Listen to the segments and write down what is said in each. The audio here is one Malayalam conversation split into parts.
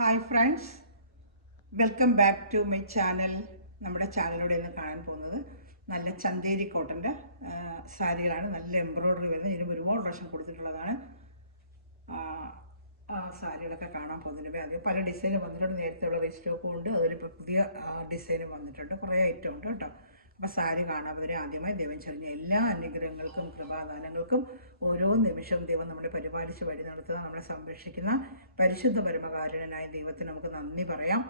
Hi friends, welcome back to my channel. നമ്മുടെ ചാനലിലൂടെ ഇന്ന് കാണാൻ പോകുന്നത് നല്ല ചന്തേരി കോട്ടൻ്റെ സാരികളാണ്. നല്ല എംബ്രോയ്ഡറി വരുന്നത്. ഇതിന് ഒരുപാട് പ്രാവശ്യം കൊടുത്തിട്ടുള്ളതാണ്. സാരികളൊക്കെ കാണാൻ പോകുന്നതിന് അത് പല ഡിസൈൻ വന്നിട്ടുണ്ട്. നേരത്തെയുള്ള റീസ്റ്റോക്കും ഉണ്ട്, അതിലിപ്പോൾ പുതിയ ഡിസൈനും വന്നിട്ടുണ്ട്. കുറേ ഐറ്റം ഉണ്ട് കേട്ടോ. അപ്പോൾ സാരി കാണാൻ പോകുന്നതിന് ആദ്യമായി ദൈവം ചൊരിഞ്ഞ എല്ലാ അനുഗ്രഹങ്ങൾക്കും കൃപാദാനങ്ങൾക്കും ഓരോ നിമിഷവും ദൈവം നമ്മളെ പരിപാലിച്ച് വഴി നടത്തുക, നമ്മളെ സംരക്ഷിക്കുന്ന പരിശുദ്ധ പരമകാരുണ്യനായ ദൈവത്തിന് നമുക്ക് നന്ദി പറയാം.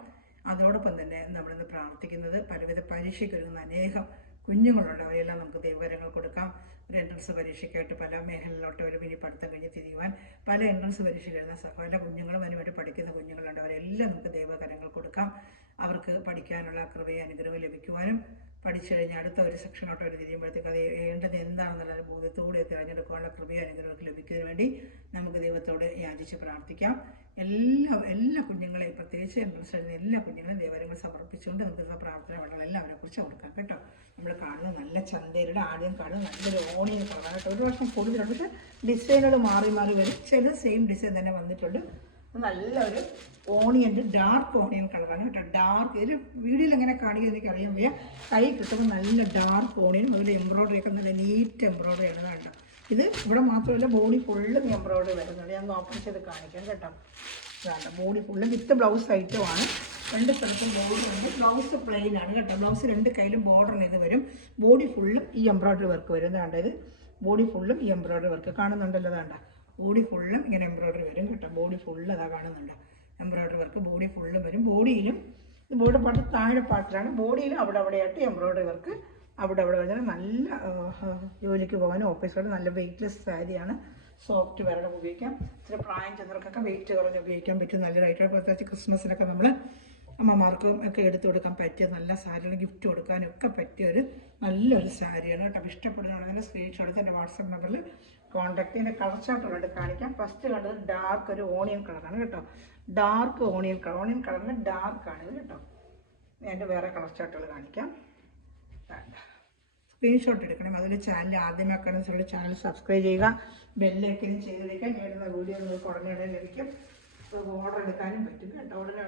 അതോടൊപ്പം തന്നെ നമ്മളിന്ന് പ്രാർത്ഥിക്കുന്നത് പലവിധ പരീക്ഷയ്ക്കൊരുങ്ങുന്ന അനേകം കുഞ്ഞുങ്ങളുണ്ട്. അവരെല്ലാം നമുക്ക് ദൈവകരങ്ങൾ കൊടുക്കാം. ഒരു എൻട്രൻസ് പരീക്ഷയ്ക്കായിട്ട് പല മേഖലയിലോട്ട് അവർ ഇനി പഠിത്തം കഴിഞ്ഞ് തിരിയുവാൻ പല എൻട്രൻസ് പരീക്ഷ എഴുതുന്ന പല കുഞ്ഞുങ്ങളും അതിനുവേണ്ടി പഠിക്കുന്ന കുഞ്ഞുങ്ങളുണ്ട്. അവരെല്ലാം നമുക്ക് ദൈവകരങ്ങൾ കൊടുക്കാം. അവർക്ക് പഠിക്കാനുള്ള കൃപയും അനുഗ്രഹവും ലഭിക്കുവാനും പഠിച്ചു കഴിഞ്ഞാൽ അടുത്ത ഒരു സെക്ഷനോട്ട് അവർ തിരിയുമ്പോഴത്തേക്ക് അത് വേണ്ടത് എന്താണെന്നുള്ള ബോധ്യത്തോടെ തിരഞ്ഞെടുക്കാനുള്ള കൃപയും അനുഗ്രഹമൊക്കെ ലഭിക്കുന്നതിന് വേണ്ടി നമുക്ക് ദൈവത്തോട് യാചിച്ച് പ്രാർത്ഥിക്കാം. എല്ലാ കുഞ്ഞുങ്ങളെയും, പ്രത്യേകിച്ച് എൻട്രൻസ് എഴുതുന്ന എല്ലാ കുഞ്ഞുങ്ങളെയും ദൈവകരങ്ങൾ സമർപ്പിച്ചുകൊണ്ട് നമുക്ക് പ്രാർത്ഥന വെള്ളം എല്ലാവരെ കുറിച്ച് കൊടുക്കാം കേട്ടോ. നമ്മൾ കാണുന്നത് നല്ല ചന്തയുടെ ആദ്യം കാണുന്നത് നല്ലൊരു ഓണിയൻ കളറാണ് കേട്ടോ. ഒരു വർഷം കൂടുതലുണ്ട്, പക്ഷേ ഡിസൈനുകൾ മാറി മാറി വരും. ചില സെയിം ഡിസൈൻ തന്നെ വന്നിട്ടുണ്ട്. നല്ലൊരു ഓണിയൻ്റെ ഡാർക്ക് ഓണിയൻ കളറാണ് കേട്ടോ. ഡാർക്ക് ഇതിൽ വീഡിയോയിൽ എങ്ങനെ കാണിക്കുന്നത് എനിക്കറിയാൻ വയ്യ. കൈ കിട്ടുമ്പോൾ നല്ല ഡാർക്ക് ഓണിയനും അതിൽ എംബ്രോയ്ഡറി ഒക്കെ നല്ല നീറ്റ് എംബ്രോയ്ഡറി ആണ് കേട്ടോ. ഇത് ഇവിടെ മാത്രമല്ല, ബോഡി ഫുള്ളും എംബ്രോയ്ഡറി വരുന്നുണ്ട്. ഞാൻ ഓപ്പൺ ചെയ്ത് കാണിക്കാം കേട്ടോ. വേണ്ട, ബോഡി ഫുള്ളും വിത്ത് ബ്ലൗസ് ഐറ്റമാണ്. രണ്ട് സ്ഥലത്തും ബോർഡർ ഉണ്ട്. ബ്ലൗസ് പ്ലെയിൻ ആണ് കേട്ടോ. ബ്ലൗസ് രണ്ട് കയ്യിലും ബോർഡറിന് ഇത് വരും. ബോഡി ഫുള്ളും ഈ എംബ്രോയ്ഡറി വർക്ക് വരും. വേണ്ട, ഇത് ബോഡി ഫുള്ളും ഈ എംബ്രോയ്ഡറി വർക്ക് കാണുന്നുണ്ടല്ലോ. വേണ്ട, ബോഡി ഫുള്ളും ഇങ്ങനെ എംബ്രോയ്ഡറി വരും കേട്ടോ. ബോഡി ഫുള്ള് അതാ കാണുന്നുണ്ട്, എംബ്രോയ്ഡറി വർക്ക് ബോഡി ഫുള്ളും വരും. ബോഡിയിലും ബോഡി പാട്ട് താഴെ പാട്ടിലാണ്. ബോഡിയിലും അവിടെയായിട്ട് എംബ്രോയ്ഡറി വർക്ക് അവിടെ വരുന്നത്. നല്ല ജോലിക്ക് പോകാനും ഓഫീസിലോട്ട് നല്ല വെയ്റ്റ്ലെസ് സാരിയാണ്. സോഫ്റ്റ് വരണം, ഉപയോഗിക്കാം. ഇച്ചിരി പ്രായം ചെന്നവർക്കൊക്കെ വെയിറ്റ് കുറഞ്ഞ് ഉപയോഗിക്കാൻ പറ്റും. നല്ല റൈറ്റായിട്ട് പ്രത്യേകിച്ച് ക്രിസ്മസിനൊക്കെ നമ്മൾ അമ്മമാർക്കും ഒക്കെ എടുത്തു കൊടുക്കാൻ പറ്റിയ നല്ല സാരികൾ, ഗിഫ്റ്റ് കൊടുക്കാനും ഒക്കെ പറ്റിയൊരു നല്ലൊരു സാരിയാണ് കേട്ടോ. ഇഷ്ടപ്പെടുന്നതാണെങ്കിൽ സ്ക്രീൻഷോട്ട് എടുത്ത് എൻ്റെ വാട്സാപ്പ് നമ്പറിൽ കോൺടാക്ട് ചെയ്യുന്ന. കളർ ചാർട്ടുകളായിട്ട് കാണിക്കാം. ഫസ്റ്റ് കണ്ടത് ഡാർക്ക് ഒരു ഓണിയൻ കളറാണ് കേട്ടോ. ഡാർക്ക് ഓണിയൻ കളർ, ഓണിയൻ കളറിന് ഡാർക്കാണിത് കേട്ടോ. എൻ്റെ വേറെ കളർ ചാർട്ടുകൾ കാണിക്കാം. സ്ക്രീൻഷോട്ട് എടുക്കണം. അതിൽ ചാനൽ ആദ്യമാക്കണമെന്ന് ചാനൽ സബ്സ്ക്രൈബ് ചെയ്യുക, ബെല്ലൈക്കനും ചെയ്തിരിക്കാൻ. നേടുന്ന വീഡിയോ നിങ്ങൾക്ക് ഉടനെ ലഭിക്കും. ഓർഡർ എടുക്കാനും പറ്റും കേട്ടോ. ഉടനെ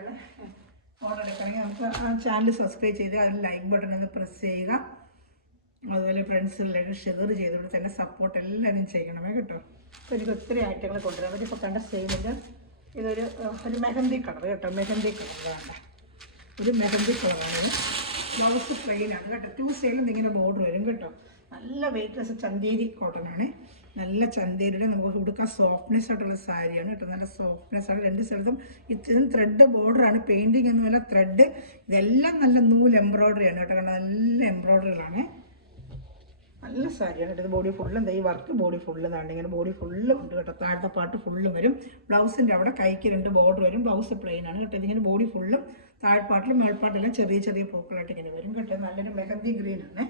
ഓർഡർ എടുക്കണമെങ്കിൽ നമുക്ക് ആ ചാനൽ സബ്സ്ക്രൈബ് ചെയ്ത് അതിൽ ലൈക്ക് ബട്ടൺ ഒന്ന് പ്രസ് ചെയ്യുക. അതുപോലെ ഫ്രണ്ട്സിലേക്ക് ഷെയർ ചെയ്തുകൊണ്ട് തന്നെ സപ്പോർട്ട് എല്ലാവരും ചെയ്യണമേ കേട്ടോ. അപ്പോൾ എനിക്ക് ഒത്തിരി ഐറ്റങ്ങൾ കൊണ്ടുവരാൻ പറ്റും. ഇപ്പോൾ കണ്ട സെയിമിൻ്റെ ഇതൊരു മെഹന്തി കളർ കേട്ടോ. മെഹന്തി കളർ വേണ്ട, ഒരു മെഹന്തി കളറാണ്. ബ്ലൗസ് പ്ലെയിനാണ് കേട്ടോ. 2 സൈഡിലും ഇങ്ങനെ ബോർഡർ വരും കേട്ടോ. നല്ല വെയ്റ്റ്ലെസ് ചന്തേരി കോട്ടനാണ്. നല്ല ചന്തേരിയുടെ നമുക്ക് കൊടുക്കാൻ സോഫ്റ്റ്നെസ് ആയിട്ടുള്ള സാരിയാണ് കേട്ടോ. നല്ല സോഫ്റ്റ്നെസ് ആണ്. രണ്ട് സ്ഥലത്തും ഇതും ത്രെഡ് ബോർഡറാണ്. പെയിൻറ്റിങ് ഒന്നുമല്ല, ത്രെഡ്. ഇതെല്ലാം നല്ല നൂൽ എംബ്രോയ്ഡറിയാണ് കേട്ടോ. കണ്ട നല്ല എംബ്രോയ്ഡറികളാണ്. നല്ല സാരിയാണ് കേട്ടോ. ഇത് ബോഡി ഫുള്ളും ഈ വർക്ക് ബോഡി ഫുള്ള് താണ്ട് ഇങ്ങനെ ബോഡി ഫുള്ളും ഉണ്ട് കേട്ടോ. താഴത്തെ പാട്ട് ഫുള്ളും വരും. ബ്ലൗസിൻ്റെ അവിടെ കൈക്ക് 2 ബോർഡർ വരും. ബ്ലൗസ് പ്ലെയിൻ ആണ് കേട്ടോ. ഇതിങ്ങനെ ബോഡി ഫുള്ളും താഴ്പാട്ടിലും മേൽപ്പാട്ടിലും ചെറിയ ചെറിയ പൂക്കളായിട്ട് ഇങ്ങനെ വരും കേട്ടോ. നല്ലൊരു മെഹന്തി ഗ്രീൻ ആണ്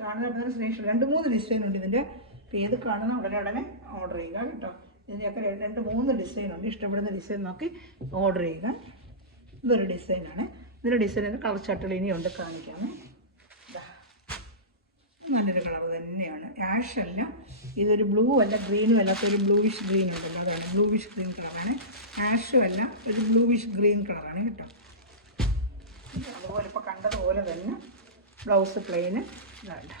കാണുന്ന. സ്നേഷം 2-3 ഡിസൈൻ ഉണ്ട് ഇതിൻ്റെ. അപ്പോൾ ഏത് കാണുന്ന ഉടനെ ഓർഡർ ചെയ്യുക കേട്ടോ. ഇതിൻ്റെയൊക്കെ 2-3 ഡിസൈൻ ഉണ്ട്. ഇഷ്ടപ്പെടുന്ന ഡിസൈൻ നോക്കി ഓർഡർ ചെയ്യുക. ഇതൊരു ഡിസൈനാണ്. ഇതിൻ്റെ ഡിസൈനിൻ്റെ കളർ ചട്ടുകൾ ഇനിയുണ്ട്, കാണിക്കാമേ. നല്ലൊരു കളർ തന്നെയാണ്. ആഷ് അല്ല, ഇതൊരു ബ്ലൂ അല്ല, ഗ്രീനും അല്ലാത്തൊരു ബ്ലൂവിഷ് ഗ്രീൻ ഉണ്ടല്ലോ, അതാണ് ബ്ലൂവിഷ് ഗ്രീൻ കളറാണ്. ആഷും അല്ല, ഒരു ബ്ലൂവിഷ് ഗ്രീൻ കളറാണ് കേട്ടോ. അതുപോലെ ഇപ്പോൾ കണ്ടതുപോലെ തന്നെ ബ്ലൗസ് പ്ലെയിന് ഇതല്ല,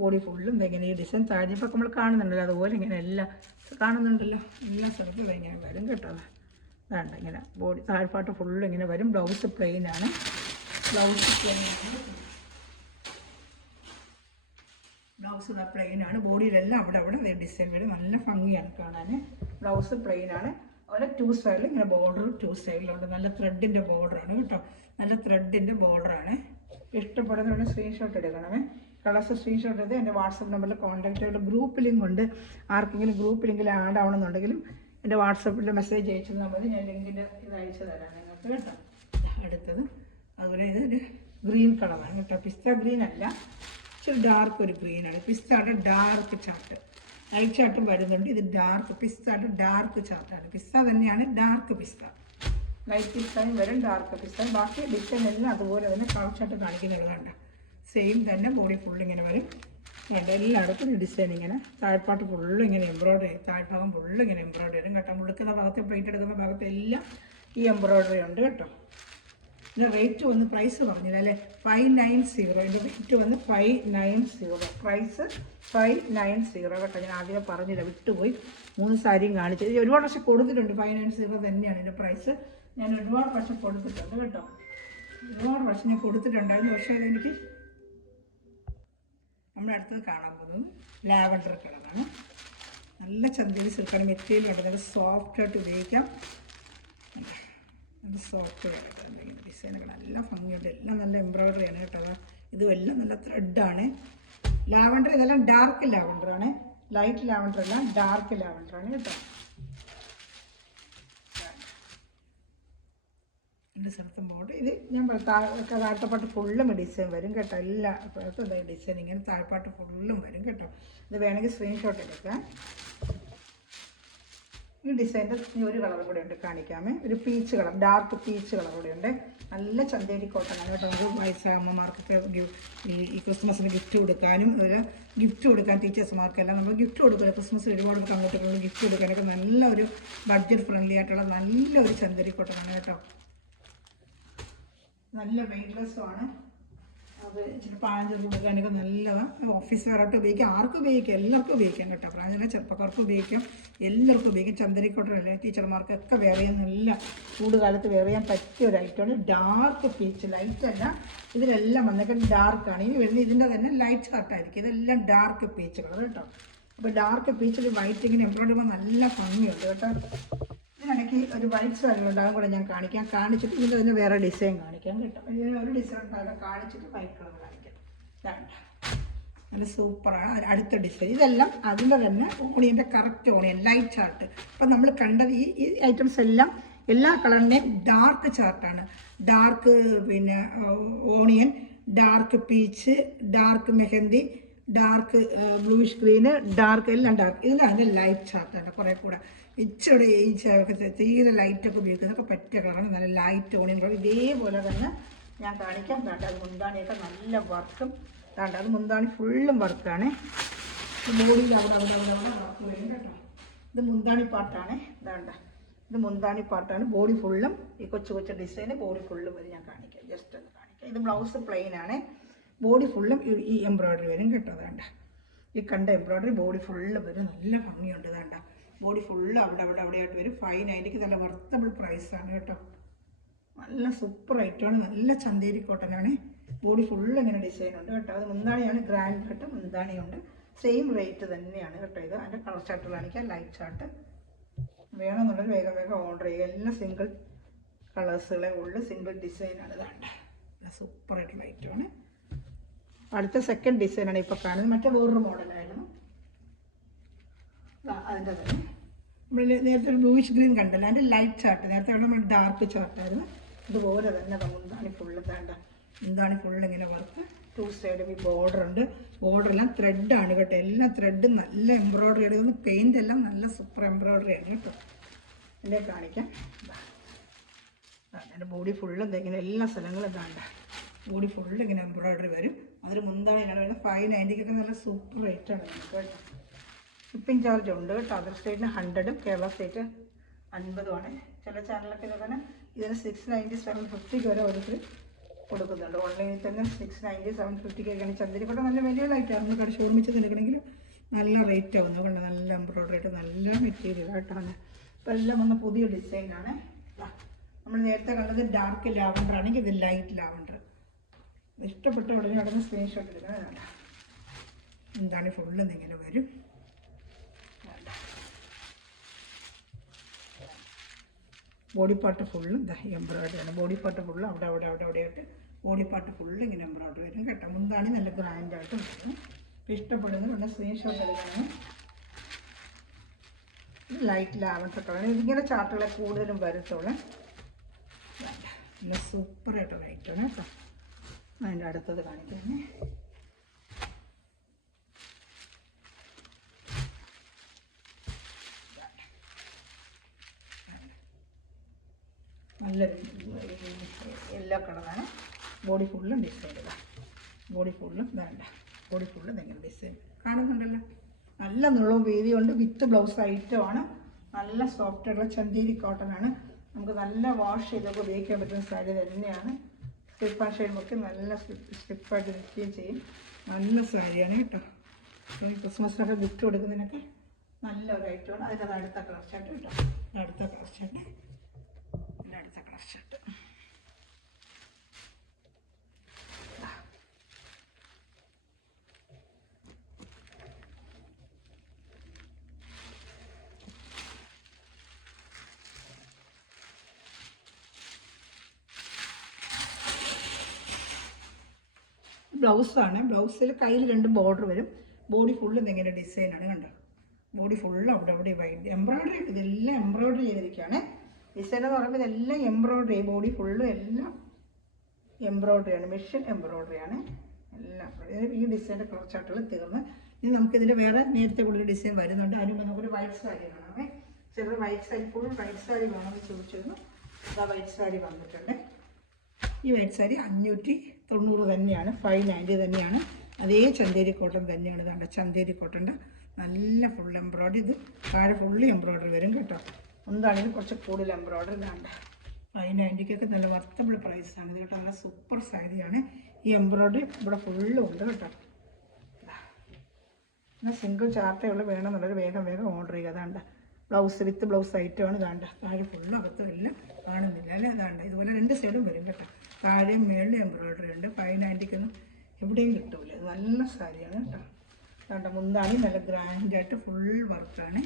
ബോഡി ഫുള്ളും ഇങ്ങനെ ഈ ഡിസൈൻ താഴെപ്പോൾ നമ്മൾ കാണുന്നുണ്ടല്ലോ, അതുപോലെ ഇങ്ങനെ എല്ലാം കാണുന്നുണ്ടല്ലോ. എല്ലാ സ്ഥലത്തും ഇങ്ങനെ വരും കേട്ടോ. അതാണ്ട് ഇങ്ങനെ ബോഡി താഴ്പാട്ട് ഫുള്ളും ഇങ്ങനെ വരും. ബ്ലൗസ് പ്ലെയിനാണ്. ബ്ലൗസ് പ്ലെയിനാണ്. ബോഡിയിലെല്ലാം അവിടെ ഡിസൈൻ വരും. നല്ല ഭംഗിയാണ് കാണാൻ. ബ്ലൗസ് പ്ലെയിനാണ്. അതുപോലെ 2 സൈഡിൽ ഇങ്ങനെ ബോർഡർ 2 സൈഡിലുണ്ട്. നല്ല ത്രെഡിൻ്റെ ബോർഡറാണ് കേട്ടോ. നല്ല ത്രെഡിൻ്റെ ബോർഡറാണ്. ഇഷ്ടപ്പെടുന്നവരുടെ സ്ക്രീൻഷോട്ട് എടുക്കണമേ. കളേഴ്സ് സ്ക്രീൻഷോട്ട് എടുത്ത് എൻ്റെ വാട്സപ്പ് നമ്പറിൽ കോൺടാക്ട് ചെയ്തിട്ട് ഗ്രൂപ്പ് ലിങ്ക് ഉണ്ട്. ആർക്കെങ്കിലും ഗ്രൂപ്പ് ലിങ്കിൽ ആഡ് ആവണമെന്നുണ്ടെങ്കിലും എൻ്റെ വാട്സപ്പിൽ മെസ്സേജ് അയച്ചു തന്നാൽ മതി. ഞാൻ ലിങ്കിൻ്റെ ഇത് അയച്ചു തരാം നിങ്ങൾക്ക് കേട്ടോ. അടുത്തത് അതുപോലെ ഇതൊരു ഗ്രീൻ കളറാണ് കേട്ടോ. പിസ്ത ഗ്രീൻ അല്ല, ഇച്ചിരി ഡാർക്ക് ഒരു ഗ്രീനാണ്. പിസ്തയുടെ ഡാർക്ക് ചാർട്ട്, ലൈറ്റ് ചാർട്ടും വരുന്നുണ്ട്. ഇത് ഡാർക്ക് പിസ്തയുടെ ഡാർക്ക് ചാർട്ടാണ്. പിസ്ത തന്നെയാണ്, ഡാർക്ക് പിസ്ത. ലൈറ്റ് പിസ്തയും വരും, ഡാർക്ക് പിസ്തയും. ബാക്കി ഡിസൈൻ എല്ലാം അതുപോലെ തന്നെ കളർ ചാർട്ട് കാണിക്കുന്നുള്ളതാണ്. സെയിം തന്നെ ബോഡി ഫുള്ളിങ്ങനെ വരും. വേണ്ട എല്ലായിടത്തും ഡിസൈൻ ഇങ്ങനെ താഴ്പാട്ട് ഫുള്ള് ഇങ്ങനെ എംബ്രോയ്ഡറി, താഴ്ഭാഗം ഫുള്ള് ഇങ്ങനെ എംബ്രോയ്ഡറി വരും കേട്ടോ. മുടുക്കുന്ന ഭാഗത്ത് പ്ലേറ്റ് എടുക്കുന്ന ഭാഗത്ത് എല്ലാം ഈ എംബ്രോയ്ഡറി ഉണ്ട് കേട്ടോ. ഇതിൻ്റെ റേറ്റ് വന്ന് പ്രൈസ് പറഞ്ഞില്ല അല്ലേ, 590. ഇതിൻ്റെ റേറ്റ് വന്ന് 590, പ്രൈസ് 590 കേട്ടോ. ഞാൻ ആദ്യമേ പറഞ്ഞില്ല, വിട്ടുപോയി. 3 സാരിയും കാണിച്ചത് ഒരുപാട് പക്ഷെ കൊടുത്തിട്ടുണ്ട്. 590 തന്നെയാണ് ഇതിൻ്റെ പ്രൈസ്. ഞാൻ ഒരുപാട് പക്ഷെ കൊടുത്തിട്ടുണ്ട് കേട്ടോ, ഒരുപാട് പക്ഷെ ഞാൻ കൊടുത്തിട്ടുണ്ടായിരുന്നു. പക്ഷേ അതെനിക്ക് നമ്മുടെ അടുത്തത് കാണാൻ പോകുന്നത് ലാവൻഡർ കളറാണ്. നല്ല ചന്തേരി സിൽക്കാണ്, മെറ്റീരിയൽ ഉണ്ട്, നല്ല സോഫ്റ്റായിട്ട് ഉപയോഗിക്കാം. നല്ല സോഫ്റ്റ് എന്തെങ്കിലും ഡിസൈനൊക്കെ നല്ല ഭംഗിയുണ്ട്, എല്ലാം നല്ല എംബ്രോയ്ഡറിയാണ് കേട്ടോ. ഇതും എല്ലാം നല്ല ത്രെഡാണ്. ലാവൻഡർ ഇതെല്ലാം ഡാർക്ക് ലാവൻഡറാണ്, ലൈറ്റ് ലാവൻഡർ അല്ല, ഡാർക്ക് ലാവൻഡറാണ് കേട്ടോ. എൻ്റെ സ്ഥലത്തും ബോർഡ് ഇത് ഞാൻ താഴ്ത്തപ്പാട്ട് ഫുള്ളും ഡിസൈൻ വരും കേട്ടോ. എല്ലാ ഇപ്പോഴത്തെ ഡിസൈൻ ഇങ്ങനെ താഴ്പാട്ട് ഫുള്ളും വരും കേട്ടോ. ഇത് വേണമെങ്കിൽ സ്ക്രീൻഷോട്ട് എടുക്കാം. ഈ ഡിസൈൻ്റെ ഒരു കളർ കൂടെ ഉണ്ട്, കാണിക്കാമേ. ഒരു peach colour, dark peach colour കൂടെ ഉണ്ട്. നല്ല ചന്തേരി കോട്ടനാണ് കേട്ടോ. നമുക്ക് വയസ്സായ അമ്മമാർക്കൊക്കെ ഈ ക്രിസ്മസിന് ഗിഫ്റ്റ് കൊടുക്കാനും, ഒരു ഗിഫ്റ്റ് കൊടുക്കാൻ ടീച്ചേഴ്സുമാർക്കെല്ലാം നമ്മൾ ഗിഫ്റ്റ് കൊടുക്കില്ല. ക്രിസ്മസിന് ഒരുപാട് അങ്ങോട്ടുള്ള ഗിഫ്റ്റ് കൊടുക്കാനൊക്കെ നല്ലൊരു ബഡ്ജറ്റ് ഫ്രണ്ട്ലി ആയിട്ടുള്ള നല്ലൊരു ചന്തേരി കോട്ടനാണ് കേട്ടോ. നല്ല വെയിറ്റ്ലെസ്സുമാണ്. അത് ഇച്ചിരി പാഞ്ച് കൊടുക്കാനൊക്കെ നല്ലതാണ്. ഓഫീസ് വെയറായിട്ട് ഉപയോഗിക്കാം, ആർക്കും ഉപയോഗിക്കാം, എല്ലാവർക്കും ഉപയോഗിക്കാം കേട്ടോ. പ്രായമുള്ള ചെറുപ്പക്കാർക്കും ഉപയോഗിക്കാം, എല്ലാവർക്കും ഉപയോഗിക്കാം. ചന്ദരിക്കോട്ടനല്ലേ ടീച്ചർമാർക്കൊക്കെ വെയർ ചെയ്യാൻ നല്ല ചൂടുകാലത്ത് വെയർ ചെയ്യാൻ പറ്റിയ ഒരു ഐറ്റമാണ്. ഡാർക്ക് പീച്ച്, ലൈറ്റല്ല, ഇതിലെല്ലാം വന്നേക്കാൻ ഡാർക്കാണ്. ഇനി വരുന്നത് ഇതിൻ്റെ തന്നെ ലൈറ്റ് ഷർട്ടായിരിക്കും. ഇതെല്ലാം ഡാർക്ക് പീച്ച് കളർ കേട്ടോ. അപ്പോൾ ഡാർക്ക് പീച്ചിൽ വൈറ്റ് ഇങ്ങനെ എംബ്രോയ്ഡറി ചെയ്യുമ്പോൾ നല്ല ഭംഗിയുണ്ട് കേട്ടോ. ഇതിനിടയ്ക്ക് ഒരു വൈറ്റ് സാരിയുണ്ട്, അതും കൂടെ ഞാൻ കാണിക്കാം. കാണിച്ചിട്ട് ഇതിൻ്റെ തന്നെ വേറെ ഡിസൈൻ കാണിക്കാം കേട്ടോ. ഇതിന് ഒരു ഡിസൈൻ ഉണ്ടാവില്ല, കാണിച്ചിട്ട് വൈറ്റ് കളർ കാണിക്കാം. ഇതാണ് നല്ല സൂപ്പറാണ്. അടുത്ത ഡിസൈൻ ഇതെല്ലാം അതിൻ്റെ തന്നെ ഓണിയൻ്റെ കറക്റ്റ് ഓണിയൻ ലൈറ്റ് ചാർട്ട്. അപ്പം നമ്മൾ കണ്ടത് ഈ ഐറ്റംസ് എല്ലാം എല്ലാ കളറിൻ്റെയും ഡാർക്ക് ചാർട്ടാണ്. ഡാർക്ക് പിന്നെ onion, dark peach, dark mehndi, dark bluish green, dark എല്ലാം ഡാർക്ക്. ഇതിലാണ് ലൈറ്റ് ചാർട്ടാണ്. കുറേ കൂടെ ഇച്ചിരി ഈ തീരെ ലൈറ്റൊക്കെ ഉപയോഗിക്കുന്നതൊക്കെ പറ്റിയ കളറാണ്. നല്ല ലൈറ്റ് ഓണിയൻ കളർ. ഇതേപോലെ തന്നെ ഞാൻ കാണിക്കാം. താണ്ട അത് മുന്താണിയൊക്കെ നല്ല വർക്കും. താണ്ട അത് മുന്താണി ഫുള്ളും വർക്കാണ്. ബോഡിയിൽ അവിടെ വർക്ക് വരും കേട്ടോ. ഇത് മുന്താണി പാട്ടാണ്. ഇതാണ്ട ഇത് മുന്താണി പാട്ടാണ്. ബോഡി ഫുള്ളും ഈ കൊച്ചു കൊച്ചു ഡിസൈന് ബോഡി ഫുള്ളും വരും. ഞാൻ കാണിക്കാം, ജസ്റ്റ് ഒന്ന് കാണിക്കാം. ഇത് ബ്ലൗസ് പ്ലെയിൻ ആണ്. ബോഡി ഫുള്ളും ഈ എംബ്രോയ്ഡറി വരും കേട്ടോ. അതാണ്ട ഈ കണ്ട എംബ്രോയ്ഡറി ബോഡി ഫുള്ള് വരും. നല്ല ഭംഗിയുണ്ട്. ഇതാണ്ട ബോഡി ഫുള്ള് അവിടെയായിട്ട് വരും. 590 നല്ല വർത്തബിൾ പ്രൈസാണ് കേട്ടോ. നല്ല സൂപ്പർ ഐറ്റമാണ്. നല്ല ചന്തേരി കോട്ടനാണ്. ബോഡി ഫുള്ള് ഇങ്ങനെ ഡിസൈൻ ഉണ്ട് കേട്ടോ. അത് മുന്താണിയാണ്, ഗ്രാൻഡ് ആയിട്ട് മുന്താണിയുണ്ട്. സെയിം റേറ്റ് തന്നെയാണ് കേട്ടോ. ഇത് അതിൻ്റെ കളർ ചാർട്ട് കാണിക്കാം, ലൈറ്റ് ചാർട്ട്. വേണമെന്നുള്ളത് വേഗം ഓർഡർ ചെയ്യുക. എല്ലാം സിംഗിൾ കളേഴ്സുകളെ ഉള്ളു, സിംഗിൾ ഡിസൈനാണ്. ഇതാണ്ട് നല്ല സൂപ്പറായിട്ടുള്ള ഐറ്റമാണ്. അടുത്ത സെക്കൻഡ് ഡിസൈനാണ് ഇപ്പോൾ കാണുന്നത്. മറ്റേ വേറൊരു മോഡലായിരുന്നു. അതിൻ്റെ തന്നെ നമ്മൾ നേരത്തെ ഒരു ബ്ലൂയിഷ് ഗ്രീൻ കണ്ടല്ലോ, അതിൻ്റെ ലൈറ്റ് ചാർട്ട്. നേരത്തെ നമ്മൾ ഡാർക്ക് ചാർട്ടായിരുന്നു. ഇതുപോലെ തന്നെ മുന്താണി ഫുള്ള് വേണ്ട. മുന്താണി ഫുള്ള് ഇങ്ങനെ വർക്ക്. 2 സൈഡും ഈ ബോർഡർ ഉണ്ട്. ബോർഡറെല്ലാം ത്രെഡാണ് കേട്ടോ. എല്ലാം ത്രെഡ് നല്ല എംബ്രോയ്ഡറി എടുക്കുന്നു. പെയിൻ്റ് എല്ലാം നല്ല സൂപ്പർ എംബ്രോയ്ഡറി ആണ് കേട്ടോ. ഇതിനെ കാണിക്കാം. എൻ്റെ ബോഡി ഫുള്ള് ഇങ്ങനെ എല്ലാ സ്ഥലങ്ങളും ഇതാണ്ട് ബോഡി ഫുള്ള് ഇങ്ങനെ എംബ്രോയ്ഡറി വരും. അതൊരു മുന്താണിയാണ് വരുന്നത്. 590 നല്ല സൂപ്പർ റേറ്റാണ് നമുക്ക് കേട്ടോ. ഷിപ്പിംഗ് ചാർജ് ഉണ്ട് കേട്ടോ. അതർ സ്റ്റേറ്റിന് 100ഉം കേരള സ്റ്റേറ്റ് 50ഉമാണ്. ചില ചാനലൊക്കെ ഇതിന് 690 750 വരെ ഓരോരുത്തർ കൊടുക്കുന്നുണ്ട്. ഓൺലൈനിൽ തന്നെ 690 750 ചന്ദരിക്കോട്ടെ നല്ല വിലകളായിട്ടാണ്. നമ്മൾ കട ഷോർമിച്ച് നിൽക്കണമെങ്കിൽ നല്ല റേറ്റ് ആവും. അതുകൊണ്ട് നല്ല എംബ്രോയ്ഡറി ആയിട്ട് നല്ല മെറ്റീരിയൽ ആയിട്ടാണ്. ഇപ്പോൾ എല്ലാം വന്ന പുതിയ ഡിസൈനാണ്. നമ്മൾ നേരത്തെ കണ്ടത് ഡാർക്ക് ലാവൻഡർ ആണെങ്കിൽ ഇത് ലൈറ്റ് ലാവൻഡർ. ഇഷ്ടപ്പെട്ട ഉടനെ അവിടെ സ്ക്രീൻഷോട്ട് എടുക്കുന്നത്. എന്താണ് ഫുള്ള് ഇങ്ങനെ വരും. ബോഡി പാർട്ട് ഫുള്ളും എംബ്രോയ്ഡറിയാണ്. ബോഡി പാർട്ട് ഫുള്ളും അവിടെയായിട്ട് ബോഡി പാർട്ട് ഫുള്ള് ഇങ്ങനെ എംബ്രോയ്ഡറി വരും കേട്ടോ. മുന്താണി നല്ല ഗ്രാൻഡായിട്ട് വരും. ഇപ്പോൾ ഇഷ്ടപ്പെടുന്നത് ഉടനെ സ്ക്രീൻഷോട്ട് എടുക്കണം. ഇത് ലൈറ്റ് ലാവൻഡർ കളർ. ഇതിങ്ങനെ ചാർട്ടുകളെ കൂടുതലും വരത്തുള്ളൂ. നല്ല സൂപ്പറായിട്ടുള്ള ഐറ്റമാണ് കേട്ടോ. അതിൻ്റെ അടുത്തത് കാണിക്കുന്നത് നല്ലൊരു യെല്ലോ കളറാണ്. ബോഡി ഫുള്ളും ഡിസൈൻ. ബോഡി ഫുള്ളും വേണ്ട ബോഡി ഫുള്ള് ഇങ്ങനെ ഡിസൈൻ കാണുന്നുണ്ടല്ലോ. നല്ല നീളവും വീതിയുണ്ട്. വിത്ത് ബ്ലൗസ് ഐറ്റമാണ്. നല്ല സോഫ്റ്റ് ആയിട്ടുള്ള ചന്തേരി കോട്ടൺ ആണ്. നമുക്ക് നല്ല വാഷ് ചെയ്തൊക്കെ ഉപയോഗിക്കാൻ പറ്റുന്ന സാരി തന്നെയാണ്. സ്ലിപ്പ് ആൻഡ് ഷൈൻ ഒക്കെ നല്ല സ്ലിപ്പായിട്ട് ഇരിക്കുകയും ചെയ്യും. നല്ല സാരിയാണ് കേട്ടോ. ഈ ക്രിസ്മസിനൊക്കെ ഗിഫ്റ്റ് കൊടുക്കുന്നതിനൊക്കെ നല്ലൊരു ഐറ്റമാണ്. അതിൻ്റെ അടുത്ത കളർ ഷർട്ട് കേട്ടോ. അടുത്ത കളർ ഷർട്ട്, പിന്നെ അടുത്ത കളർ ഷർട്ട്. ബ്ലൗസാണ്. ബ്ലൗസിൽ കയ്യിൽ 2 ബോർഡർ വരും. ബോഡി ഫുള്ള് ഇങ്ങനെ ഡിസൈനാണ് കണ്ടോ. ബോഡി ഫുള്ള് അവിടെ വൈറ്റ് എംബ്രോയ്ഡറി. ഇതെല്ലാം എംബ്രോയ്ഡറി ചെയ്തിരിക്കുകയാണ്. ഡിസൈൻ എന്ന് പറയുമ്പോൾ ഇതെല്ലാം എംബ്രോയ്ഡറി. ബോഡി ഫുള്ള് എല്ലാം എംബ്രോയ്ഡറിയാണ്. മെഷീൻ എംബ്രോയ്ഡറിയാണ് എല്ലാം. ഈ ഡിസൈൻ്റെ കളർ ചാർട്ടുകൾ തീർന്ന് ഇനി നമുക്കിതിൻ്റെ വേറെ നേരത്തെ കൂടുതൽ ഡിസൈൻ വരുന്നുണ്ട്. അതിന് നമുക്കൊരു വൈറ്റ് സാരി കാണാമേ. ചിലർ white sari full white sari വേണമെന്ന് ചോദിച്ചിരുന്നു. ആ വൈറ്റ് സാരി വന്നിട്ടുണ്ട്. ഈ വൈറ്റ് സാരി 590 തന്നെയാണ്. 590 തന്നെയാണ്. അതേ ചന്തേരി കോട്ടൺ തന്നെയാണ്. ഇതാണ്ട് ചന്തേരി കോട്ടൻ്റെ നല്ല ഫുൾ എംബ്രോയ്ഡറി. ഇത് താഴെ ഫുള്ള് എംബ്രോയ്ഡറി വരും കേട്ടോ. എന്താണെങ്കിലും കുറച്ച് കൂടുതൽ എംബ്രോയ്ഡറി. ഇതാണ്ട് 590 നല്ല വർത്തബിൾ പ്രൈസാണ് ഇത് കേട്ടോ. നല്ല സൂപ്പർ സാരിയാണ്. ഈ എംബ്രോയ്ഡറി ഇവിടെ ഫുള്ളും ഉണ്ട് കേട്ടോ. എന്നാൽ സിംഗിൾ ചാർട്ടേ ഉള്ളൂ. വേണമെന്നുള്ളൊരു വേഗം ഓർഡർ ചെയ്യുക. അതാണ്ട് ബ്ലൗസ് വിത്ത് ബ്ലൗസ് ഐറ്റമാണ്. ഇതാണ്ട് താഴെ ഫുള്ളും അകത്തും എല്ലാം കാണുന്നില്ല അല്ലേ. അതാണ്ട് ഇതുപോലെ 2 സൈഡും വരും കേട്ടോ. താഴെയും മേളിലും എംബ്രോയ്ഡറി ഉണ്ട്. 590 എവിടെയും കിട്ടൂല. ഇത് നല്ല സാരിയാണ് കേട്ടോ. അതാണ്ട് മുന്താണി നല്ല ഗ്രാൻഡായിട്ട് ഫുൾ വർക്കാണ്.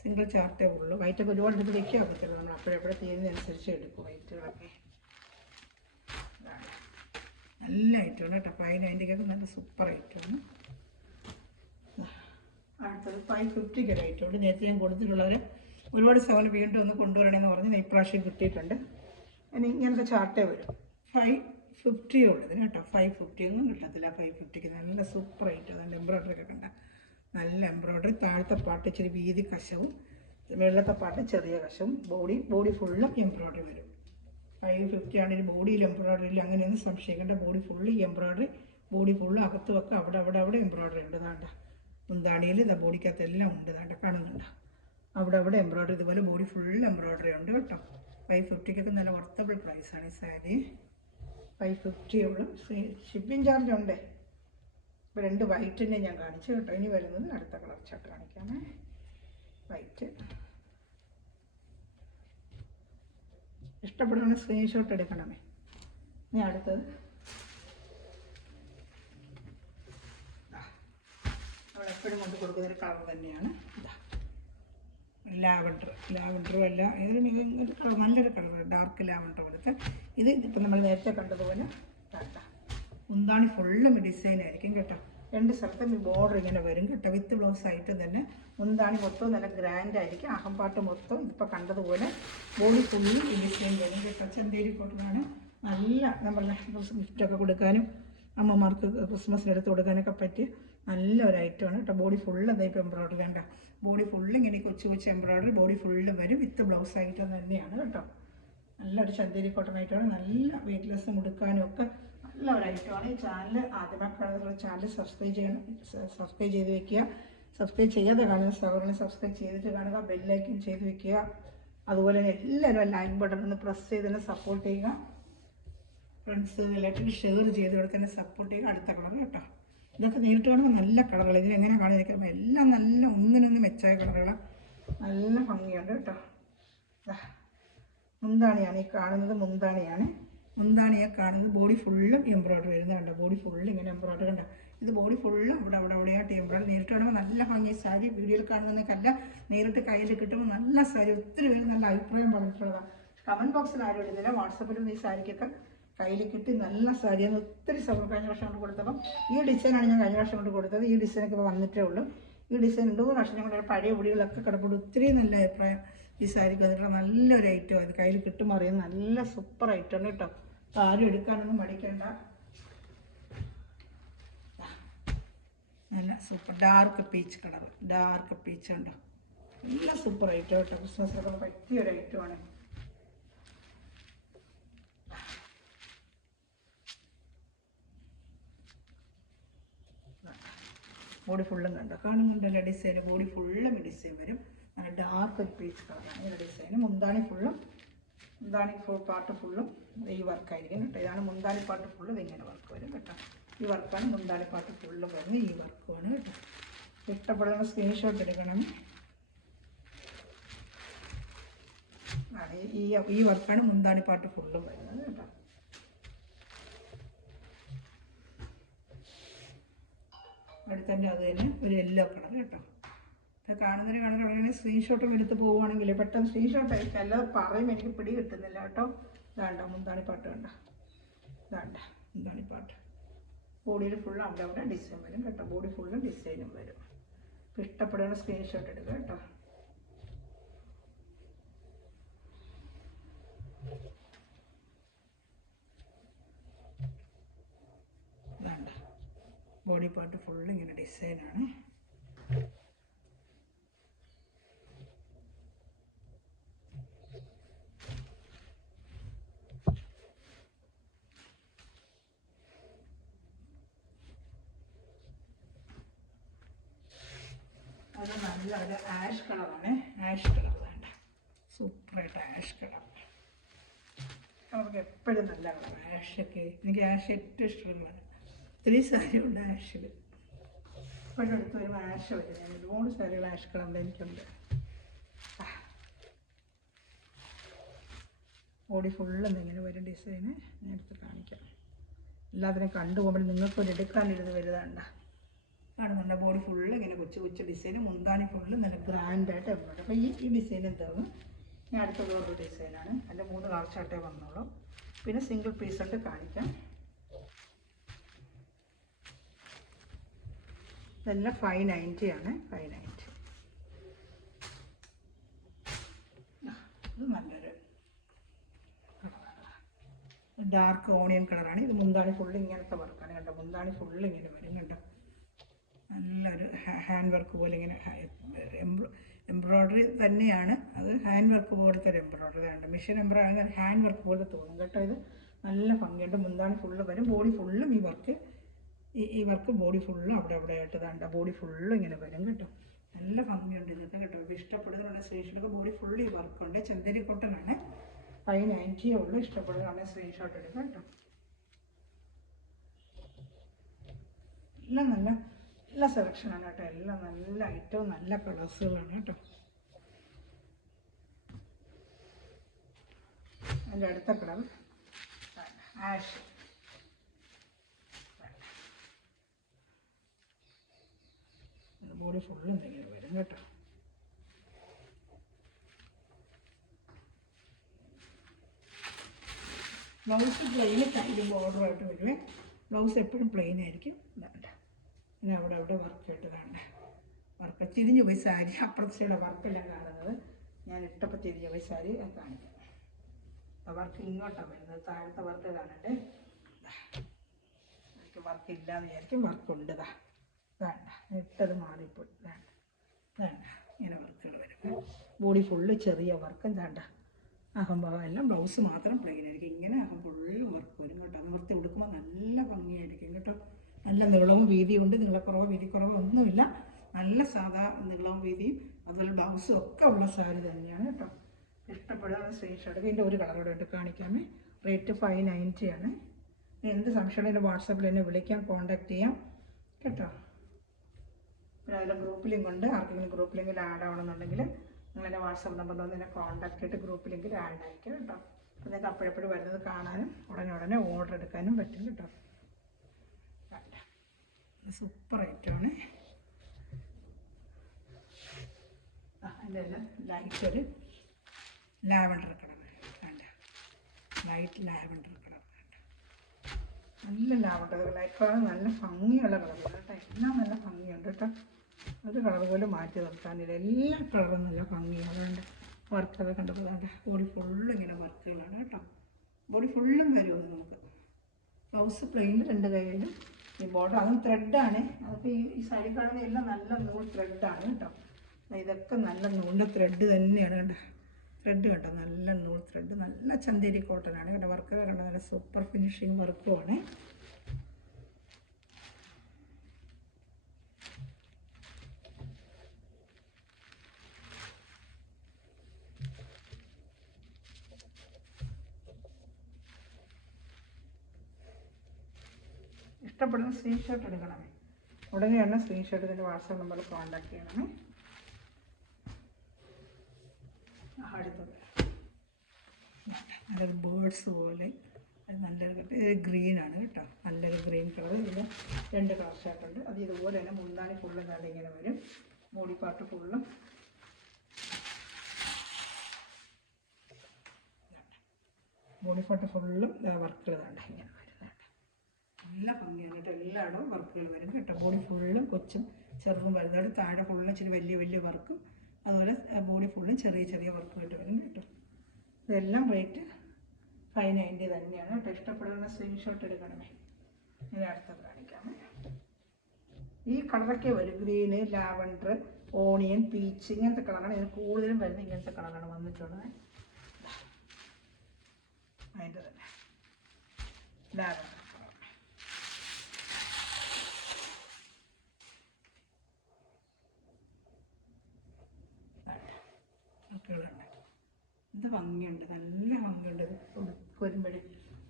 സിംഗിൾ ചാർട്ടേ ഉള്ളൂ. വൈറ്റൊക്കെ ഒരുപാട് എടുത്ത് വയ്ക്കാൻ പറ്റില്ല. നമ്മൾ അപ്പോഴെപ്പോഴും തീരുന്നതനുസരിച്ച് എടുക്കും വൈറ്റുകളൊക്കെ. നല്ല ഐറ്റമാണ് കേട്ടോ. 590 നല്ല സൂപ്പർ ഐറ്റമാണ്. അടുത്തത് 550 ഐറ്റമുണ്ട്. നേരത്തെ ഞാൻ കൊടുത്തിട്ടുള്ളവർ ഒരുപാട് സെവൻ വീണ്ടും ഒന്ന് കൊണ്ടുവരണമെന്ന് പറഞ്ഞ് ഇപ്രാവശ്യം കിട്ടിയിട്ടുണ്ട്. ഇനി ഇങ്ങനത്തെ ചാർട്ടേ വരും. 550 ഉള്ളതിന് കേട്ടോ. 550 ഒന്നും കിട്ടത്തില്ല. 550 നല്ല സൂപ്പർ ഐറ്റം. അതുകൊണ്ട് എംബ്രോയ്ഡറി ഒക്കെ കണ്ട നല്ല എംബ്രോയ്ഡറി. താഴത്തെ പാട്ട് ഇച്ചിരി വീതി കശവും വെള്ളത്തെ പാട്ട് ചെറിയ കശവും. ബോഡി ഫുള്ളും എംബ്രോയ്ഡറി വരും. 550 ആണെങ്കിൽ ബോഡിയിൽ എംബ്രോയ്ഡറി ഇല്ല. അങ്ങനെയൊന്നും സംശയിക്കേണ്ട. Body full embroidery. Body full അകത്തുമൊക്കെ അവിടെ എംബ്രോയ്ഡറി ഉണ്ട്. താണ്ട മുന്താണിയിൽ ഇതാ ബോഡിക്കകത്തെല്ലാം ഉണ്ട്. താണ്ട കാണുന്നുണ്ട്. അവിടെ എംബ്രോയ്ഡറി. ഇതുപോലെ ബോഡി ഫുൾ എംബ്രോയ്ഡറി ഉണ്ട് കേട്ടോ. 550 നല്ല വർത്തബിൾ പ്രൈസാണ് ഈ സാരി. 550 ഉള്ളൂ. ഷിപ്പിംഗ് ചാർജ് ഉണ്ട്. ഇപ്പോൾ 2 വൈറ്റിൻ്റെ ഞാൻ കാണിച്ചു കേട്ടോ. ഇനി വരുന്നത് അടുത്ത കളർ ചാർട്ട് കാണിക്കാമേ. വൈറ്റ് ഇഷ്ടപ്പെടുന്ന സ്ക്രീൻഷോട്ട് എടുക്കണമേ. ഇനി അടുത്തത് നമ്മളെപ്പോഴും കൊണ്ട് കൊടുക്കുന്നൊരു കളർ തന്നെയാണ്. ലാവൻഡറും അല്ല, ഏതൊരു കളർ, നല്ലൊരു കളർ, ഡാർക്ക് ലാവൻഡർ പോലത്തെ. ഇത് ഇപ്പം നമ്മൾ നേരത്തെ കണ്ടതുപോലെ മുന്താണി ഫുള്ളും ഡിസൈൻ ആയിരിക്കും കേട്ടോ. 2 സ്ഥലത്തും ഈ ബോർഡർ ഇങ്ങനെ വരും കേട്ടോ. വിത്ത് ബ്ലൗസ് ആയിട്ട് തന്നെ മുന്താണി മൊത്തം നല്ല ഗ്രാൻഡ് ആയിരിക്കും. അഹംപാട്ട് മൊത്തം ഇപ്പോൾ കണ്ടതുപോലെ ബോഡി ഫുള്ളും ഈ ഡിസൈൻ വരും കേട്ടോ. ചന്തേരി കോട്ടനാണ്. നല്ല നമ്മളെ ഗിഫ്റ്റൊക്കെ കൊടുക്കാനും അമ്മമാർക്ക് ക്രിസ്മസിന് എടുത്ത് കൊടുക്കാനൊക്കെ പറ്റിയ നല്ലൊരു ഐറ്റമാണ് കേട്ടോ. ബോഡി ഫുള്ള് എന്താ ഇപ്പോൾ എംബ്രോയ്ഡറി വേണ്ട. ബോഡി ഫുള്ള് ഇങ്ങനെ കൊച്ചു എംബ്രോയ്ഡറി. ബോഡി ഫുള്ള് വരും. വിത്ത് ബ്ലൗസ് ആയിട്ട് തന്നെയാണ് കേട്ടോ. നല്ലൊരു ചന്തേരി കോട്ടൺ ഐറ്റമാണ്. നല്ല വെയ്റ്റ്ലെസ് മുടുക്കാനും ഒക്കെ നല്ല ഒരു ഐറ്റമാണ്. ഈ ചാനൽ ആദ്യമായി കാണുന്ന ചാനൽ സബ്സ്ക്രൈബ് ചെയ്ത് വെക്കുക. സബ്സ്ക്രൈബ് ചെയ്യാതെ കാണുന്ന സഹോദരനെ സബ്സ്ക്രൈബ് ചെയ്തിട്ട് കാണുക. ബെല്ലൈക്കൻ ചെയ്ത് വെക്കുക. അതുപോലെ തന്നെ എല്ലാവരും ലൈക്ക് ബട്ടൺ ഒന്ന് പ്രസ് ചെയ്ത് തന്നെ സപ്പോർട്ട് ചെയ്യുക. ഫ്രണ്ട്സ് റിലേറ്റീവ് ഷെയർ ചെയ്ത് കൊടുത്തന്നെ സപ്പോർട്ട് ചെയ്യുക. അടുത്ത കളർ കേട്ടോ. ഇതൊക്കെ നേരിട്ട് കാണുമ്പോൾ നല്ല കളറുകൾ. ഇതിലെങ്ങനെ കാണുന്നിരിക്കുമ്പോൾ എല്ലാം നല്ല ഒന്നിനൊന്ന് മെച്ചായ കളറുകളാണ്. നല്ല ഭംഗിയുണ്ട് കേട്ടോ. മുന്താണിയാണ് ഈ കാണുന്നത്. മുന്താണിയെ കാണുന്നത്. ബോഡി ഫുള്ളും എംബ്രോയ്ഡറി വരുന്നുണ്ട്. ബോഡി ഫുള്ള് ഇങ്ങനെ എംബ്രോയ്ഡറി ഉണ്ട്. ഇത് ബോഡി ഫുള്ളും അവിടെയായിട്ട് എംബ്രോയ്ഡറി. നേരിട്ട് കാണുമ്പോൾ നല്ല ഭംഗി സാരി. വീഡിയോയിൽ കാണുന്നതിനേക്കല്ല, നേരിട്ട് കയ്യിൽ കിട്ടുമ്പോൾ നല്ല സാരി. ഒത്തിരി പേര് നല്ല അഭിപ്രായം പറഞ്ഞിട്ടുള്ളതാണ്. കമൻറ്റ് ബോക്സിൽ ആരും ഇടുന്നില്ല. വാട്സപ്പിലും ഈ സാരിക്കൊക്കെ കയ്യിൽ കിട്ടി നല്ല സാരിയാണ്. ഒത്തിരി സമയം കഴിഞ്ഞ വർഷം കൊണ്ട് കൊടുത്തപ്പം ഈ ഡിസൈനാണ് ഞാൻ കഴിഞ്ഞ വർഷം കൊണ്ട് കൊടുത്തത്. ഈ ഡിസൈനൊക്കെ ഇപ്പോൾ വന്നിട്ടേ ഉള്ളൂ. ഈ ഡിസൈൻ 2 വർഷം കൊണ്ട് പഴയ പൊടികളൊക്കെ കിടപ്പുണ്ട്. ഒത്തിരി നല്ല അഭിപ്രായം ഈ സാരിക്ക് വന്നിട്ടുള്ള നല്ലൊരു ഐറ്റം. അത് കയ്യിൽ കിട്ടും അറിയുന്ന നല്ല സൂപ്പർ ഐറ്റം കേട്ടോ. ആരും എടുക്കാനൊന്നും മടിക്കണ്ട. നല്ല super dark peach colour. Dark peach ഉണ്ടോ. നല്ല സൂപ്പർ ഐറ്റം കേട്ടോ. ക്രിസ്മസിനൊക്കെ പറ്റിയൊരു ഐറ്റമാണ്. ബോഡി ഫുള്ളും കണ്ടോ, കാണുന്നുണ്ടല്ലോ ഡിസൈൻ. ബോഡി ഫുള്ളും ഈ ഡിസൈൻ വരും. നല്ല ഡാർക്ക് ഒരു പീച്ച് കളറാണ് ഇതിൻ്റെ ഡിസൈന്. മുന്താണി ഫുൾ പാർട്ട് ഫുള്ളും ഈ വർക്കായിരിക്കും കേട്ടോ. ഇതാണ് മുന്താണി പാർട്ട് ഫുള്ള് ഇങ്ങനെ വർക്ക് വരും കേട്ടോ. ഈ വർക്കാണ് മുന്താണി പാർട്ട് ഫുള്ളും വരുന്നത്. ഈ വർക്കുമാണ് കേട്ടോ. ഇഷ്ടപ്പെടുന്ന സ്ക്രീൻഷോട്ട് എടുക്കണം. ഈ വർക്കാണ് മുന്താണി പാർട്ട് ഫുള്ളും വരുന്നത് കേട്ടോ. അടുത്തന്നെ അത് തന്നെ ഒരു യെല്ലോ കളർ കേട്ടോ. കാണുന്നതിന് ഉടനെ സ്ക്രീൻഷോട്ടും എടുത്ത് പോവുകയാണെങ്കിൽ പെട്ടെന്ന് സ്ക്രീൻഷോട്ട് അയച്ചാൽ അല്ലാതെ പറയും എനിക്ക് പിടി കിട്ടുന്നില്ല കേട്ടോ. ഇതാണ്ട മുന്താണിപ്പാട്ട് കണ്ട, ഇതാണ്ട മുന്താണിപ്പാട്ട്. ബോഡിയിൽ ഫുള്ള് അവിടെ ഡിസൈൻ വരും കേട്ടോ. ബോഡി ഫുള്ളും ഡിസൈനും വരും. അപ്പോൾ ഇഷ്ടപ്പെടുന്ന സ്ക്രീൻഷോട്ട് എടുക്കുക കേട്ടോ. ഇതാണ്ട ബോഡി പാർട്ട് ഫുള്ള് ഇങ്ങനെ ഡിസൈനാണ്. അത് നല്ല ഒരു ആഷ് കളറാണ്. ആഷ് കളർ വേണ്ട, സൂപ്പറായിട്ട് ആഷ് കളർ. അവർക്ക് എപ്പോഴും നല്ല കളർ ആഷൊക്കെ. എനിക്ക് ആഷ് ഏറ്റവും ഇഷ്ടമുള്ളതാണ്. ഒത്തിരി സാരിയുണ്ട് ആഷിൽ. എപ്പോഴും എടുത്ത് വരുമ്പോൾ ആഷ് വരും. ഞാൻ ഒരുപാട് സാരികൾ ആഷ് കളറിൽ എനിക്കുണ്ട്. ബോഡി ഫുള്ളും ഇങ്ങനെ വരും ഡിസൈന്. ഞാൻ എടുത്ത് കാണിക്കാം. എല്ലാത്തിനും കണ്ടുപോകുമ്പോൾ നിങ്ങൾക്കൊരു എടുക്കാനിരുന്ന് വരുതാണ്ട കാണുന്നുണ്ട്. ബോഡി ഫുള്ള് ഇങ്ങനെ കൊച്ചു ഡിസൈന്. മുന്താണി ഫുള്ള് നല്ല ഗ്രാൻഡായിട്ട് എംബ്രോയിഡറി. അപ്പോൾ ഈ ഡിസൈൻ എന്താകും. ഞാൻ അടുത്ത വേറൊരു ഡിസൈനാണ്. അതിൻ്റെ 3 കളർ ചാർട്ടേ വന്നോളൂ. പിന്നെ സിംഗിൾ പീസായിട്ട് കാണിക്കാം. ഇതെല്ലാം 590 ആണ്. 590. ഇത് നല്ലൊരു ഡാർക്ക് ഓണിയൻ കളറാണ്. ഇത് മുന്താണി ഫുള്ള് ഇങ്ങനത്തെ വർക്കാണ് കണ്ടോ. മുന്താണി ഫുള്ള് ഇങ്ങനെ വരും കണ്ടോ. നല്ലൊരു ഹാൻഡ് വർക്ക് പോലെ ഇങ്ങനെ എംബ്രോയ്ഡറി തന്നെയാണ്. അത് ഹാൻഡ് വർക്ക് പോലത്തെ ഒരു എംബ്രോയ്ഡറി ആണ്. മെഷീൻ എംബ്രോയ്ഡറി ഹാൻഡ് വർക്ക് പോലെ തോന്നും കേട്ടോ. ഇത് നല്ല ഭംഗിയുണ്ട്. മുന്താണി ഫുള്ള് വരും. ബോഡി ഫുള്ളും ഈ വർക്ക് ബോഡി ഫുള്ളും അവിടെ ആയിട്ട് താണ്ട ബോഡി ഫുള്ളും ഇങ്ങനെ വരും കേട്ടോ. നല്ല ഭംഗിയുണ്ട് ഇതൊക്കെ കേട്ടോ. ഇപ്പോൾ ഇഷ്ടപ്പെടുന്നതാണ് സ്ക്രീൻഷോട്ടൊക്കെ. ബോഡി ഫുള്ള് ഈ വർക്കുണ്ട്. ചന്ദേരി കോട്ടനാണ്. 590 ഉള്ളൂ. ഇഷ്ടപ്പെടുന്നതാണ് സ്ക്രീൻഷോട്ട് എടുക്കുക കേട്ടോ. എല്ലാം നല്ല സെലക്ഷനാണ് കേട്ടോ. എല്ലാം നല്ല ഐറ്റവും നല്ല കളേഴ്സുകളാണ് കേട്ടോ. അതിൻ്റെ അടുത്ത കളർ ആഷ്. ബോഡി ഫുള്ളും എന്തെങ്കിലും വരും കേട്ടോ. ബ്ലൗസ് പ്ലെയിൻ കയ്യിൽ ബോർഡറായിട്ട് വരുവേ. ബ്ലൗസ് എപ്പോഴും പ്ലെയിൻ ആയിരിക്കും. വേണ്ട പിന്നെ അവിടെ വർക്ക് ഇട്ട് കാണണ്ട. വർക്ക് തിരിഞ്ഞു പോയി സാരി. അപ്പുറത്തെ വർക്കെല്ലാം കാണുന്നത് ഞാൻ ഇട്ടപ്പോൾ തിരിഞ്ഞു പോയി സാരി കാണിക്കാം. വർക്ക് ഇങ്ങോട്ടാണ് വരുന്നത്. താഴത്തെ വർക്ക് കാണണ്ടേ. എനിക്ക് വർക്ക് ഇല്ലയെന്ന് വിചാരിക്കും. വർക്കുണ്ട്. വേണ്ട ഇട്ടത് മാറിപ്പോയി. വേണ്ട ഇങ്ങനെ വർക്കുകൾ വരും. ബോഡി ഫുള്ള് ചെറിയ വർക്കും വേണ്ട. അഹംഭാവം എല്ലാം. ബ്ലൗസ് മാത്രം പ്ലെയിൻ ആയിരിക്കും. ഇങ്ങനെ അഹം ഫുള്ളും വർക്ക് വരും കേട്ടോ. നിവർത്തി ഉടുക്കുമ്പോൾ നല്ല ഭംഗിയായിരിക്കും കേട്ടോ. നല്ല നീളവും വീതിയും ഉണ്ട്. നീളക്കുറവോ വീതിക്കുറവോ ഒന്നുമില്ല. നല്ല സാധാ നീളവും വീതിയും അതുപോലെ ബ്ലൗസും ഒക്കെ ഉള്ള സാരി തന്നെയാണ് കേട്ടോ. ഇഷ്ടപ്പെടുന്ന സ്ക്രീൻഷോട്ട്. ഇതിൻ്റെ ഒരു കളറോടെ ഇട്ട് കാണിക്കാമേ. റേറ്റ് 590 ആണ്. എന്ത് സംശയമുള്ള എൻ്റെ വാട്സാപ്പിൽ എന്നെ വിളിക്കാം, കോൺടാക്റ്റ് ചെയ്യാം കേട്ടോ. പിന്നെ അതിൻ്റെ ഗ്രൂപ്പ് ലിങ്ക് ഉണ്ട്. ആർക്കെങ്കിലും ഗ്രൂപ്പ് ലിങ്കിൽ ആഡ് ആവണമെന്നുണ്ടെങ്കിൽ നിങ്ങളെൻ്റെ വാട്സാപ്പ് നമ്പറിൽ വന്ന് എന്നെ കോൺടാക്ട് ചെയ്തിട്ട് ഗ്രൂപ്പ് ലിങ്കിൽ ആഡ് ആയിരിക്കും കേട്ടോ. അപ്പോൾ നിങ്ങൾക്ക് അപ്പോഴെപ്പോഴും വരുന്നത് കാണാനും ഉടനെ ഓർഡർ എടുക്കാനും പറ്റും കേട്ടോ. സൂപ്പർ ഐറ്റമാണ്. അതിൻ്റെ ലൈറ്റ് ഒരു ലാവൻഡർ കളർ വേണ്ട. ലൈറ്റ് ലാവൻഡർ കളർ വേണ്ട. നല്ല ലാവൻഡർ ലൈറ്റ് കളർ. നല്ല ഭംഗിയുള്ള കളറുകൾ കേട്ടോ. എല്ലാം നല്ല ഭംഗിയുണ്ട് കേട്ടോ. ഒരു കളർ പോലും മാറ്റി നിർത്താനില്ല. എല്ലാ കളറും നല്ല ഭംഗിയാണ്. അതുകൊണ്ട് വർക്കൊക്കെ കണ്ടപ്പോൾ വേണ്ട. ബോഡി ഫുള്ളും ഇങ്ങനെ വർക്കുകളാണ് കേട്ടോ. ബോഡി ഫുള്ളും വരുമെന്ന് നമുക്ക്. ബ്ലൗസ് പ്ലെയിൻ 2 കൈയിലും ഈ ബോർഡർ. അതും ത്രെഡാണ്. അതൊക്കെ ഈ സാരി കാണുന്ന എല്ലാം നല്ല നൂൽ ത്രെഡാണ് കേട്ടോ. ഇതൊക്കെ നല്ല നൂലിൻ്റെ ത്രെഡ് തന്നെയാണ് കേട്ടോ. ത്രെഡ് കേട്ടോ. നല്ല നൂൽ ത്രെഡ്. നല്ല ചന്തേരി കോട്ടനാണ് കേട്ടോ. വർക്ക് കണ്ടോ. നല്ല സൂപ്പർ ഫിനിഷിങ് വർക്കുമാണ്. ഇഷ്ടപ്പെടുന്ന സ്ക്രീൻഷോട്ട് എടുക്കണമേ. ഉടനെ തന്നെ സ്ക്രീൻഷോട്ട് ഇതിൻ്റെ വാട്സാപ്പ് നമ്പറിൽ കോൺടാക്ട് ചെയ്യണമേ. അടുത്തത് നല്ലൊരു ബേർഡ്സ് പോലെ നല്ലൊരു ഗ്രീനാണ് കേട്ടോ. നല്ലൊരു ഗ്രീൻ കളർ. ഇതിൽ 2 കളർ ഷർട്ടുണ്ട്. അത് ഇതുപോലെ തന്നെ മുന്താണി ഫുള്ളും നല്ല ഇങ്ങനെ വരും. ബോഡി പാർട്ട് ഫുള്ളും വർക്കുകൾ വേണ്ട ഇങ്ങനെ വരുന്നുണ്ട്. നല്ല ഭംഗിയാണ് കേട്ടോ. എല്ലായിടവും വർക്കുകൾ വരും കേട്ടോ. ബോഡി ഫുള്ളും കൊച്ചും ചെറുതും വലുതായിട്ട് താഴെ ഫുള്ളും ഇച്ചിരി വലിയ വലിയ വർക്കും അതുപോലെ ബോഡി ഫുള്ളും ചെറിയ ചെറിയ വർക്കുമായിട്ട് വരും കേട്ടോ. ഇതെല്ലാം റേറ്റ് 590 തന്നെയാണ് കേട്ടോ. ഇഷ്ടപ്പെടുന്ന സ്ക്രീൻഷോട്ട് എടുക്കണമേ. ഇനി അടുത്തത് കാണിക്കാമേ. ഈ കളറൊക്കെ വരും. ഗ്രീന്, ലാവൻഡർ, ഓണിയൻ, പീച്ച് ഇങ്ങനത്തെ കളറാണ്. ഇതിന് കൂടുതലും വരുന്നത് ഇങ്ങനത്തെ കളറാണ് വന്നിട്ടുള്ളത്. അതിൻ്റെ തന്നെ ലാവൻഡർ കളർ. വർക്കുകളുണ്ട്. ഇത് ഭംഗിയുണ്ട്. നല്ല ഭംഗിയുണ്ട്. ഇത് വരുമ്പോഴേ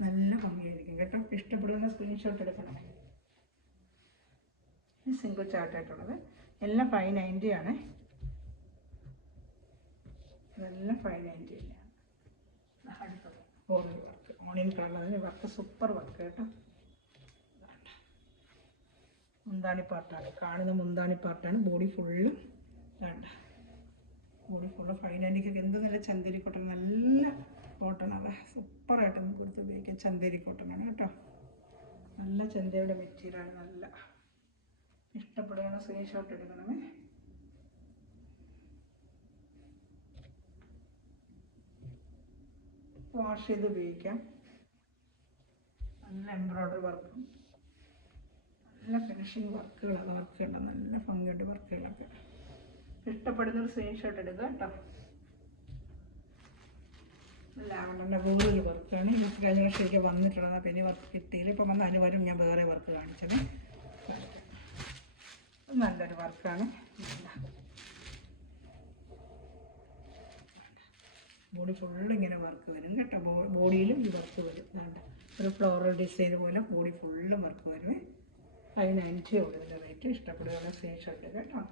നല്ല ഭംഗിയായിരിക്കും കേട്ടോ. ഇഷ്ടപ്പെടുന്ന സ്ക്രീൻഷോട്ട് എടുക്കണം. ഈ സിംഗിൾ ചാർട്ടായിട്ടുള്ളത് എല്ലാം 590 ആണ്. ഇതെല്ലാം 590 തന്നെയാണ്. അടുത്തത് ഓണിയൻ കളറിൽ വർക്ക് സൂപ്പർ വർക്ക് കേട്ടോ. മുന്താണി പാർട്ടാണ് കാണുന്ന. മുന്താണി പാർട്ടാണ്. ബോഡി ഫുള്ള് വേണ്ട. ബോഡി ഫുള്ള് 590 എന്ത് നല്ല ചന്തേരി കോട്ടൺ. നല്ല കോട്ടണാണ്. സൂപ്പറായിട്ട് നമുക്ക് കൊടുത്ത് ഉപയോഗിക്കാം. ചന്തേരി കോട്ടണാണ് കേട്ടോ. നല്ല ചന്തയുടെ മെറ്റീരിയലാണ്. നല്ല ഇഷ്ടപ്പെടുന്ന സ്ക്രീൻഷോട്ട് എടുക്കണമേ. വാഷ് ചെയ്ത് ഉപയോഗിക്കാം. നല്ല എംബ്രോയ്ഡറി വർക്കും നല്ല ഫിനിഷിങ് വർക്കുകളാണ്. വർക്കുണ്ട്. നല്ല ഭംഗിയുണ്ട് വർക്കുകളൊക്കെ. ഇഷ്ടപ്പെടുന്നൊരു സ്ക്രീൻഷോട്ട് എടുക്കുക കേട്ടോ. ലാവണ്ടറിൻ്റെ വേറൊരു വർക്കാണ്. ഇത് കഴിഞ്ഞ വർഷം എനിക്ക് വന്നിട്ടുള്ളത്. പിന്നെ വർക്ക് കിട്ടിയില്ല. ഇപ്പം വന്ന് അനുവരും ഞാൻ വേറെ വർക്ക് കാണിച്ചത്. നല്ലൊരു വർക്കാണ്. ബോഡി ഫുള്ള് ഇങ്ങനെ വർക്ക് വരും കേട്ടോ. ബോഡിയിലും ഈ വർക്ക് വരും. വേണ്ട ഒരു ഫ്ലോറൽ ഡിസൈൻ പോലെ ബോഡി ഫുള്ളും വർക്ക് വരുമേ. 590 ഉള്ളൂ ഇതിൻ്റെ റേറ്റ്. ഇഷ്ടപ്പെടുന്ന സ്ക്രീൻഷോട്ട് കേട്ടോ.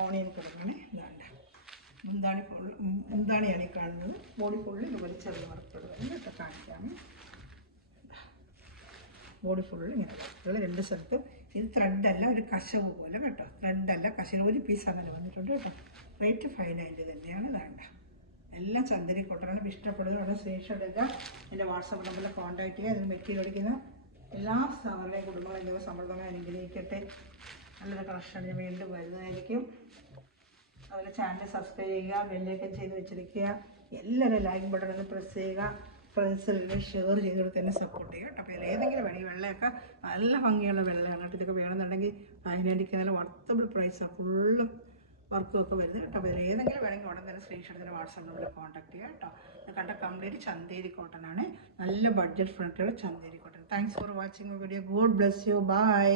ഓണിയൻ കളറാണ്. ഇതാണ്ട് മുന്താണിയാണ് ഈ കാണുന്നത്. ബോഡി ഫുള്ള് ഇതുപോലെ ചെറിയ വർക്കുകൾ വരും കേട്ടോ. കാണിക്കാമേ. ബോഡി ഫുള്ള് ഇങ്ങനെ വർക്കുകൾ 2 സ്ഥലത്ത്. ഇത് ത്രെഡല്ല, ഒരു കശവ് പോലെ കേട്ടോ. ത്രെഡല്ല, കശവ്. ഒരു പീസ് അങ്ങനെ വന്നിട്ടുണ്ട് കേട്ടോ. റേറ്റ് 590 തന്നെയാണ്. ഇതാണ്ട എല്ലാം ചന്ദരി കോട്ടനാണ്. ഇഷ്ടപ്പെടുന്നത് അവിടെ സ്ക്രീൻഷോട്ട് എടുക്കുക. എൻ്റെ വാട്സാപ്പ് നമ്പറിൽ കോൺടാക്ട് ചെയ്യുക. അതിന് മെറ്റീരിയൽ അടിക്കുന്ന എല്ലാ സ്ഥാപനങ്ങളെയും കുടുംബങ്ങളെ എന്നിവ സമൃദ്ധമായി അനുഗ്രഹിക്കട്ടെ. നല്ലൊരു കളക്ഷൻ ഞാൻ വീണ്ടും വരുന്നതായിരിക്കും. അതുപോലെ ചാനൽ സബ്സ്ക്രൈബ് ചെയ്യുക. ബെല്ലൈക്കൺ ചെയ്ത് വെച്ചിരിക്കുക. എല്ലാവരും ലൈക്ക് ബട്ടൺ ഒന്ന് പ്രസ് ചെയ്യുക. ഫ്രണ്ട്സിലെല്ലാം ഷെയർ ചെയ്ത് തന്നെ സപ്പോർട്ട് ചെയ്യുക കേട്ടോ. അപ്പോൾ ഏതെങ്കിലും വേണം. ഈ വെള്ളയൊക്കെ നല്ല ഭംഗിയുള്ള വെള്ളമാണ് കേട്ടോ. ഇതൊക്കെ വേണമെന്നുണ്ടെങ്കിൽ 590 നല്ല വർത്തബിൾ പ്രൈസാണ്. ഫുള്ള് വർക്കും ഒക്കെ വരുന്നത് കേട്ടോ. അപ്പോൾ ഏതെങ്കിലും വേണമെങ്കിൽ ഉടൻ തന്നെ സ്ക്രീൻഷോട്ട് വാട്സാപ്പ് നമ്പറിൽ കോൺടാക്ട് ചെയ്യുക കേട്ടോ. ഇത് കണ്ട കംപ്ലീറ്റ് ചന്തേരി കോട്ടനാണ്. നല്ല ബഡ്ജറ്റ് ഫ്രണ്ട്ലിയുള്ള Chanderi cotton. Thanks for watching my video. God bless you. By.